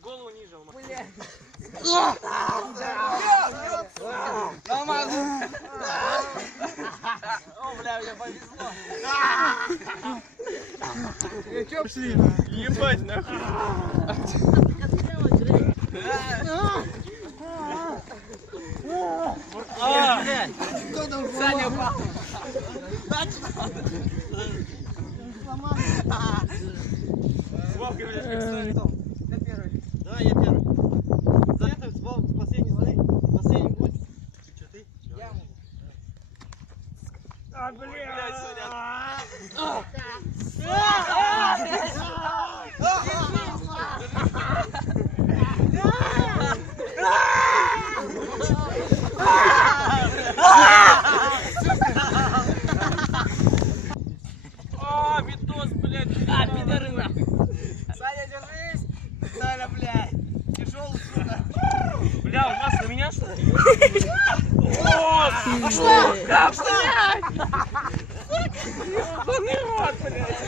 голову ниже. О, бля, мне повезло. Пошли. Ебать нахуй. Саня упал. Вовка, блядь, как ставит. Ты первый. Давай я первый. За это последний звони. Последний будет. Что ты? Я могу. А, блядь, Соня. О, видос, блядь. А, пидоры нахуй. Саня, держись. Саня, блядь. Тяжелый, сука. Бля, у нас на меня что ли? О, что? Как, блядь? Ебаный рот, блядь.